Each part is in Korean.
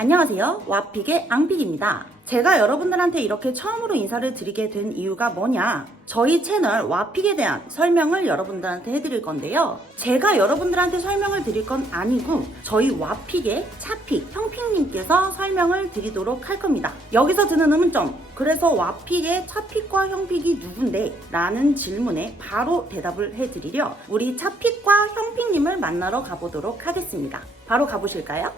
안녕하세요. 와픽의 앙픽입니다. 제가 여러분들한테 이렇게 처음으로 인사를 드리게 된 이유가 뭐냐? 저희 채널 와픽에 대한 설명을 여러분들한테 해드릴 건데요. 제가 여러분들한테 설명을 드릴 건 아니고 저희 와픽의 차픽, 형픽님께서 설명을 드리도록 할 겁니다. 여기서 드는 의문점, 그래서 와픽의 차픽과 형픽이 누군데? 라는 질문에 바로 대답을 해드리려 우리 차픽과 형픽님을 만나러 가보도록 하겠습니다. 바로 가보실까요?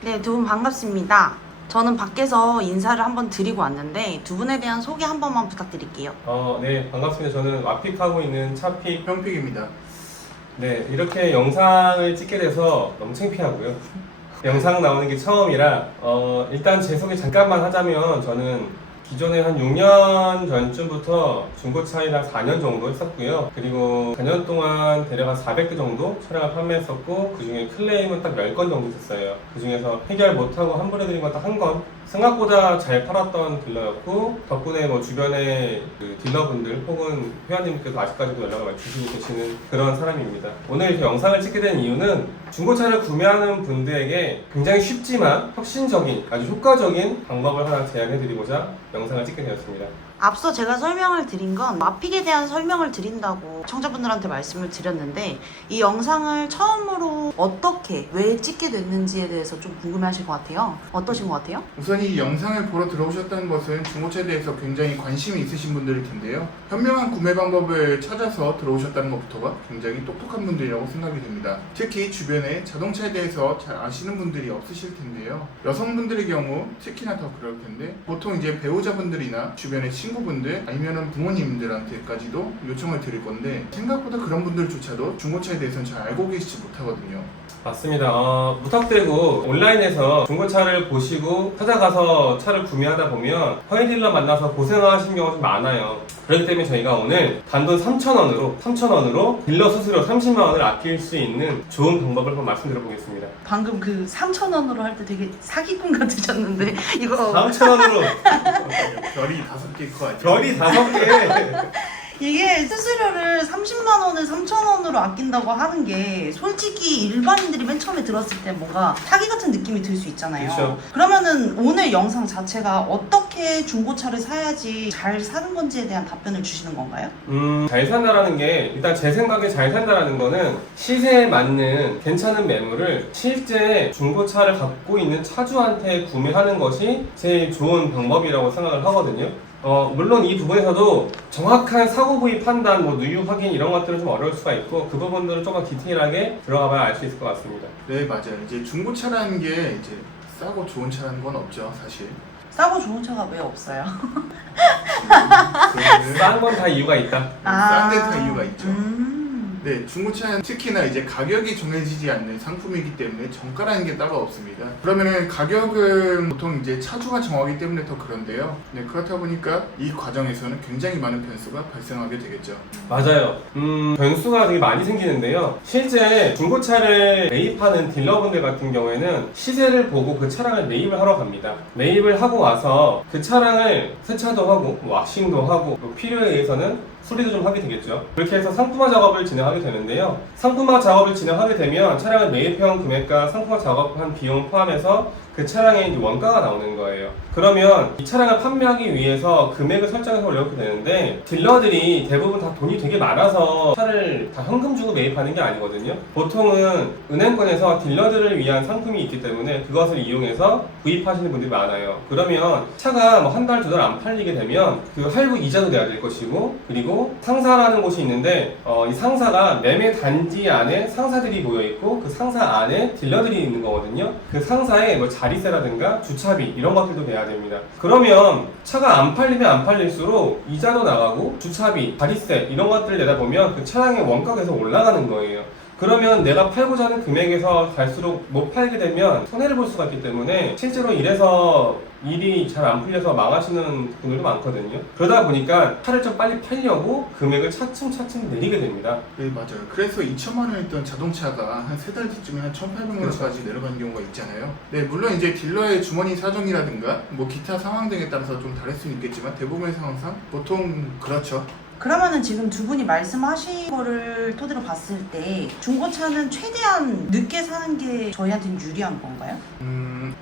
네, 두 분 반갑습니다. 저는 밖에서 인사를 한번 드리고 왔는데 두 분에 대한 소개 한 번만 부탁드릴게요. 네, 반갑습니다. 저는 와픽하고 있는 차픽 형픽입니다. 네, 이렇게 영상을 찍게 돼서 너무 창피하고요. 영상 나오는 게 처음이라 일단 제 소개 잠깐만 하자면 저는 기존에 한 6년 전쯤부터 중고차를 한 4년 정도 했었고요. 그리고 4년 동안 대략 한 400대 정도 차량을 판매했었고, 그 중에 클레임은 딱 10건 정도 있었어요. 그 중에서 해결 못하고 환불해드린 건 딱 한 건. 생각보다 잘 팔았던 딜러였고, 덕분에 뭐 주변에 그 딜러분들 혹은 회원님께서 아직까지도 연락을 많이 주시고 계시는 그런 사람입니다. 오늘 이렇게 영상을 찍게 된 이유는 중고차를 구매하는 분들에게 굉장히 쉽지만 혁신적인, 아주 효과적인 방법을 하나 제안해드리고자 영상을 찍게 되었습니다. 앞서 제가 설명을 드린 건 와픽에 대한 설명을 드린다고 청자분들한테 말씀을 드렸는데, 이 영상을 처음으로 어떻게, 왜 찍게 됐는지에 대해서 좀 궁금해하실 것 같아요. 어떠신 것 같아요? 우선 이 영상을 보러 들어오셨다는 것은 중고차에 대해서 굉장히 관심이 있으신 분들일 텐데요. 현명한 구매 방법을 찾아서 들어오셨다는 것부터가 굉장히 똑똑한 분들이라고 생각이 듭니다. 특히 주변에 자동차에 대해서 잘 아시는 분들이 없으실 텐데요. 여성분들의 경우 특히나 더 그럴 텐데, 보통 이제 배우자분들이나 주변의 친구분들 아니면은 부모님들한테까지도 요청을 드릴 건데, 생각보다 그런 분들조차도 중고차에 대해서는 잘 알고 계시지 못하거든요. 맞습니다. 무턱대고 온라인에서 중고차를 보시고 찾아가서 차를 구매하다 보면 허위 딜러 만나서 고생하시는 경우가 좀 많아요. 그렇기 때문에 저희가 오늘 단돈 3,000원으로 딜러 수수료 30만 원을 아낄 수 있는 좋은 방법을 한번 말씀드려 보겠습니다. 방금 그 3,000원으로 할 때 되게 사기꾼 같으셨는데 이거 3,000원으로 별이 5개일 것 같아요. 별이 5개. 이게 수수료를 30만 원을 3,000원으로 아낀다고 하는 게 솔직히 일반인들이 맨 처음에 들었을 때 뭔가 사기 같은 느낌이 들 수 있잖아요. 그렇죠. 그러면은 오늘 영상 자체가 어떻게 중고차를 사야지 잘 사는 건지에 대한 답변을 주시는 건가요? 잘 산다라는 게, 일단 제 생각에 잘 산다라는 거는 시세에 맞는 괜찮은 매물을 실제 중고차를 갖고 있는 차주한테 구매하는 것이 제일 좋은 방법이라고 생각을 하거든요. 물론 이 부분에서도 정확한 사고 부위 판단, 누유 확인 이런 것들은 좀 어려울 수가 있고, 그 부분들은 조금 디테일하게 들어가봐야 알 수 있을 것 같습니다. 네, 맞아요. 이제 중고차라는 게 이제 싸고 좋은 차라는 건 없죠, 사실. 싸고 좋은 차가 왜 없어요? 싼 건 다 이유가 있다. 싼 데다 이유가 있죠. 네, 중고차는 특히나 이제 가격이 정해지지 않는 상품이기 때문에 정가라는 게 따로 없습니다. 그러면은 가격은 보통 이제 차주가 정하기 때문에 더 그런데요. 네, 그렇다 보니까 이 과정에서는 굉장히 많은 변수가 발생하게 되겠죠. 맞아요. 변수가 되게 많이 생기는데요. 실제 중고차를 매입하는 딜러분들 같은 경우에는 시세를 보고 그 차량을 매입을 하러 갑니다. 매입을 하고 와서 그 차량을 세차도 하고 왁싱도 하고 필요에 의해서는 수리도 좀 하게 되겠죠. 그렇게 해서 상품화 작업을 진행하게 되는데요. 상품화 작업을 진행하게 되면 차량을 매입해온 금액과 상품화 작업한 비용 포함해서 그 차량의 원가가 나오는 거예요. 그러면 이 차량을 판매하기 위해서 금액을 설정해서 올려놓게 되는데, 딜러들이 대부분 다 돈이 되게 많아서 차를 다 현금 주고 매입하는 게 아니거든요. 보통은 은행권에서 딜러들을 위한 상품이 있기 때문에 그것을 이용해서 구입하시는 분들이 많아요. 그러면 차가 한 달, 두 달 안 팔리게 되면 그 할부 이자도 내야 될 것이고, 그리고 상사라는 곳이 있는데 이 상사가 매매 단지 안에 상사들이 모여있고 그 상사 안에 딜러들이 있는 거거든요. 그 상사에 자리세라든가 주차비 이런 것들도 내야 됩니다. 그러면 차가 안 팔리면 안 팔릴수록 이자도 나가고 주차비, 자리세 이런 것들을 내다 보면 그 차량의 원가가 계속 올라가는 거예요. 그러면 내가 팔고자 하는 금액에서 갈수록 못 팔게 되면 손해를 볼 수가 있기 때문에 실제로 이래서 일이 잘 안 풀려서 망하시는 분들도 많거든요. 그러다 보니까 차를 좀 빨리 팔려고 금액을 차츰차츰 내리게 됩니다. 네, 맞아요. 그래서 2천만 원이었던 자동차가 한 3달 뒤쯤에 한 1,800만 원까지 내려가는 경우가 있잖아요. 네, 물론 이제 딜러의 주머니 사정이라든가 기타 상황 등에 따라서 좀 다를 수는 있겠지만 대부분의 상황상 보통 그렇죠. 그러면은 지금 두 분이 말씀하신 거를 토대로 봤을 때 중고차는 최대한 늦게 사는 게 저희한테는 유리한 건가요?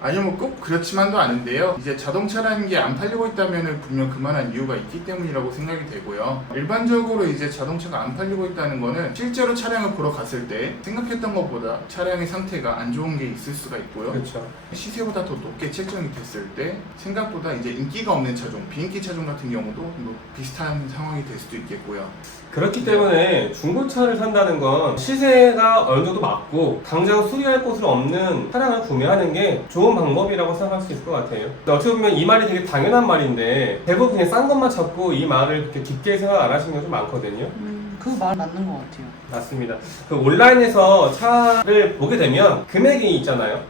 아니요, 뭐 꼭 그렇지만도 않은데요. 이제 자동차라는 게 안 팔리고 있다면은 분명 그만한 이유가 있기 때문이라고 생각이 되고요. 일반적으로 이제 자동차가 안 팔리고 있다는 거는 실제로 차량을 보러 갔을 때 생각했던 것보다 차량의 상태가 안 좋은 게 있을 수가 있고요. 그렇죠. 시세보다 더 높게 책정이 됐을 때 생각보다 이제 인기가 없는 차종, 비인기 차종 같은 경우도 뭐 비슷한 상황이 될 수도 있겠고요. 그렇기 때문에 중고차를 산다는 건 시세가 어느 정도 맞고 당장 수리할 곳을 없는 차량을 구매하는 게 좋은 방법이라고 생각할 수 있을 것 같아요. 근데 어떻게 보면 이 말이 되게 당연한 말인데 대부분 그냥 싼 것만 찾고 이 말을 그렇게 깊게 생각 안 하시는 게 좀 많거든요. 그 말 맞는 것 같아요. 맞습니다. 그 온라인에서 차를 보게 되면 금액이 있잖아요.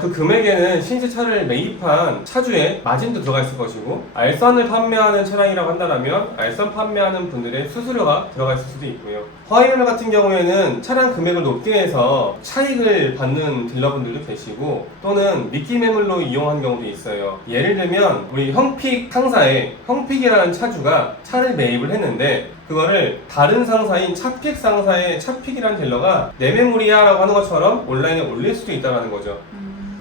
그 금액에는 실제 차를 매입한 차주의 마진도 들어가 있을 것이고, 알선을 판매하는 차량이라고 한다면 알선 판매하는 분들의 수수료가 들어가 있을 수도 있고요. 화이매매 같은 경우에는 차량 금액을 높게 해서 차익을 받는 딜러분들도 계시고, 또는 미끼 매물로 이용하는 경우도 있어요. 예를 들면 우리 형픽 상사에 형픽이라는 차주가 차를 매입을 했는데 그거를 다른 상사인 차픽 상사의 차픽이라는 딜러가 내 매물이야 라고 하는 것처럼 온라인에 올릴 수도 있다는 거죠.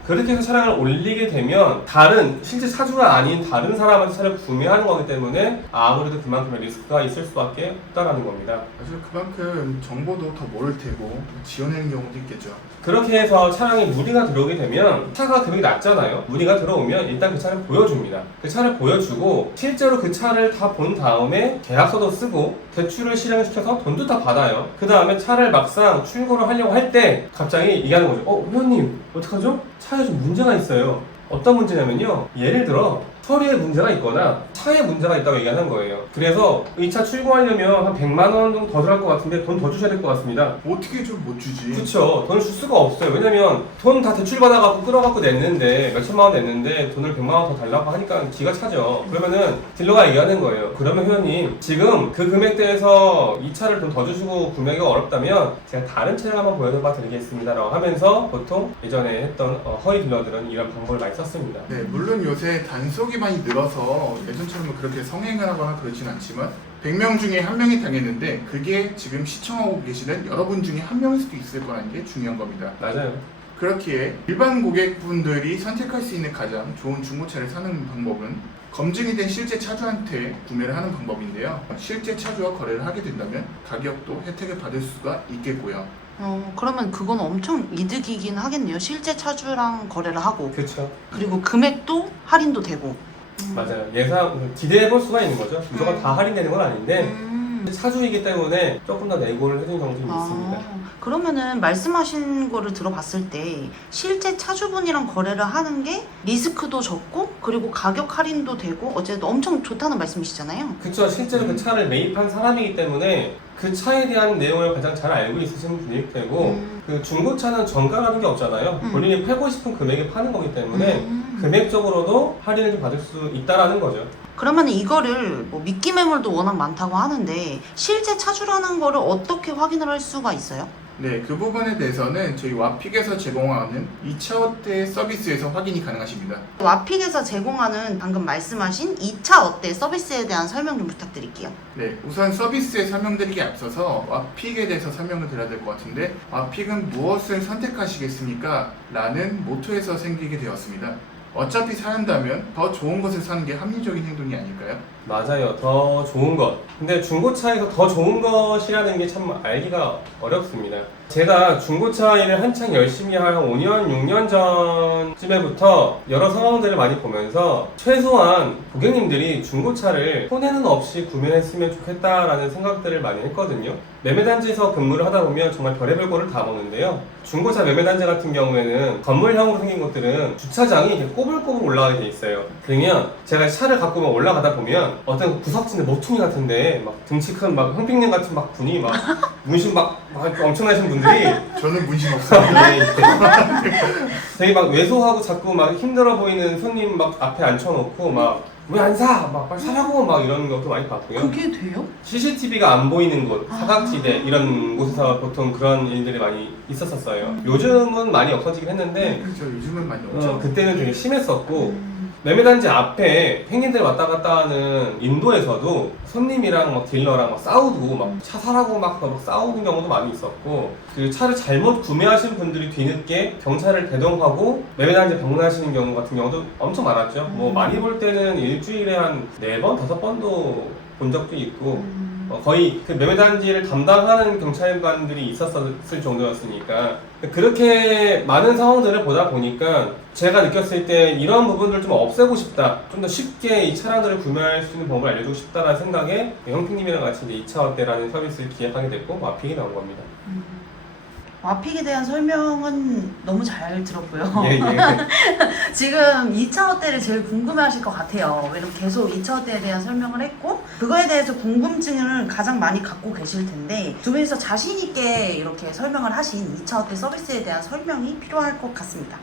그렇게 해서 차량을 올리게 되면 다른 실제 차주가 아닌 다른 사람한테 차를 구매하는 거기 때문에 아무래도 그만큼의 리스크가 있을 수밖에 없다는 겁니다. 사실 그만큼 정보도 더 모를 테고 지원하는 경우도 있겠죠. 그렇게 해서 차량에 무리가 들어오게 되면 차가 금액이 낮잖아요. 무리가 들어오면 일단 그 차를 보여줍니다. 그 차를 보여주고 실제로 그 차를 다 본 다음에 계약서도 쓰고 대출을 실행시켜서 돈도 다 받아요. 그 다음에 차를 막상 출고를 하려고 할 때 갑자기 얘기하는 거죠. 회원님 어떡하죠? 차에 좀 문제가 있어요. 어떤 문제냐면요, 예를 들어 서류에 문제가 있거나 차에 문제가 있다고 얘기하는 거예요. 그래서 이 차 출고하려면 한 100만 원 정도 더 들어갈 것 같은데 돈 더 주셔야 될 것 같습니다. 어떻게 좀 못 주지? 그쵸. 돈을 줄 수가 없어요. 왜냐면 돈 다 대출 받아갖고 끌어갖고 냈는데 몇천만 원 냈는데 돈을 100만 원 더 달라고 하니까 기가 차죠. 그러면은 딜러가 얘기하는 거예요. 그러면 회원님 지금 그 금액대에서 이 차를 돈 더 주시고 구매하기가 어렵다면 제가 다른 차량 한번 보여봐 드리겠습니다 라고 하면서 보통 예전에 했던 허위 딜러들은 이런 방법을 많이 썼습니다. 네, 물론 요새 단속이 많이 늘어서 예전처럼 그렇게 성행을 하거나 그렇진 않지만 100명 중에 한 명이 당했는데 그게 지금 시청하고 계시는 여러분 중에 한 명일 수도 있을 거라는 게 중요한 겁니다. 맞아요. 그렇기에 일반 고객분들이 선택할 수 있는 가장 좋은 중고차를 사는 방법은 검증이 된 실제 차주한테 구매를 하는 방법인데요. 실제 차주와 거래를 하게 된다면 가격도 혜택을 받을 수가 있겠고요. 그러면 그건 엄청 이득이긴 하겠네요. 실제 차주랑 거래를 하고 그쵸. 그리고 금액도 할인도 되고. 맞아요. 예상 기대해 볼 수가 있는 거죠. 무조건 다 할인되는 건 아닌데 차주이기 때문에 조금 더 내고를 해주는 경우도 있습니다. 그러면은 말씀하신 거를 들어봤을 때 실제 차주분이랑 거래를 하는 게 리스크도 적고 그리고 가격 할인도 되고 어쨌든 엄청 좋다는 말씀이시잖아요. 그쵸. 실제로 그 차를 매입한 사람이기 때문에 그 차에 대한 내용을 가장 잘 알고 있으신 분일 테고 그 중고차는 정가라는 게 없잖아요. 본인이 팔고 싶은 금액에 파는 거기 때문에 금액적으로도 할인을 좀 받을 수 있다라는 거죠. 그러면 이거를 뭐 미끼 매물도 워낙 많다고 하는데 실제 차주라는 거를 어떻게 확인을 할 수가 있어요? 네, 그 부분에 대해서는 저희 와픽에서 제공하는 2차원대 서비스에서 확인이 가능하십니다. 와픽에서 제공하는 방금 말씀하신 2차 어때 서비스에 대한 설명 좀 부탁드릴게요. 네, 우선 서비스에 설명드리기에 앞서서 와픽에 대해서 설명을 드려야 될 것 같은데 와픽은 무엇을 선택하시겠습니까? 라는 모토에서 생기게 되었습니다. 어차피 사는다면 더 좋은 것을 사는 게 합리적인 행동이 아닐까요? 맞아요. 더 좋은 것. 근데 중고차에서 더 좋은 것이라는 게 참 알기가 어렵습니다. 제가 중고차 일을 한창 열심히 한 5년, 6년 전쯤에부터 여러 상황들을 많이 보면서 최소한 고객님들이 중고차를 손해는 없이 구매했으면 좋겠다라는 생각들을 많이 했거든요. 매매단지에서 근무를 하다 보면 정말 별의별 거를 다 보는데요. 중고차 매매단지 같은 경우에는 건물형으로 생긴 것들은 주차장이 이렇게 꼬불꼬불 올라가게 돼 있어요. 그러면 제가 차를 갖고 올라가다 보면 어떤 구석진데 모퉁이 같은데 막 등치 큰 막 형pik님 같은 막 분이 막 문신 막 엄청나신 분들이 저는 문신 없습니다. 되게 막 왜소하고 자꾸 막 힘들어 보이는 손님 막 앞에 앉혀놓고 막 왜 안 사? 막 빨리 사라고 막 이런 것도 많이 봤고요. 그게 돼요? CCTV가 안 보이는 곳, 사각지대 이런 곳에서 보통 그런 일들이 많이 있었었어요. 요즘은 많이 없어지긴 했는데 그렇죠. 요즘은 많이 없죠. 그때는 되게 심했었고 매매단지 앞에 행인들 왔다 갔다 하는 인도에서도 손님이랑 막 딜러랑 막 싸우고 막 차 사라고 막 싸우는 경우도 많이 있었고, 그 차를 잘못 구매하신 분들이 뒤늦게 경찰을 대동하고 매매단지 방문하시는 경우 같은 경우도 엄청 많았죠. 뭐 많이 볼 때는 일주일에 한 4번, 5번도 본 적도 있고, 거의 그 매매단지를 담당하는 경찰관들이 있었을 정도였으니까, 그렇게 많은 상황들을 보다 보니까 제가 느꼈을 때 이런 부분들을 좀 없애고 싶다, 좀 더 쉽게 이 차량들을 구매할 수 있는 방법을 알려주고 싶다라는 생각에 형님이랑 같이 이제 2차 어때라는 서비스를 기획하게 됐고 와픽이 나온 겁니다. 와픽에 대한 설명은 너무 잘 들었고요. 예, 예. 지금 2차 어때를 제일 궁금해하실 것 같아요. 왜냐면 계속 2차 어때에 대한 설명을 했고, 그거에 대해서 궁금증을 가장 많이 갖고 계실 텐데, 두 분이서 자신 있게 이렇게 설명을 하신 2차 어때 서비스에 대한 설명이 필요할 것 같습니다.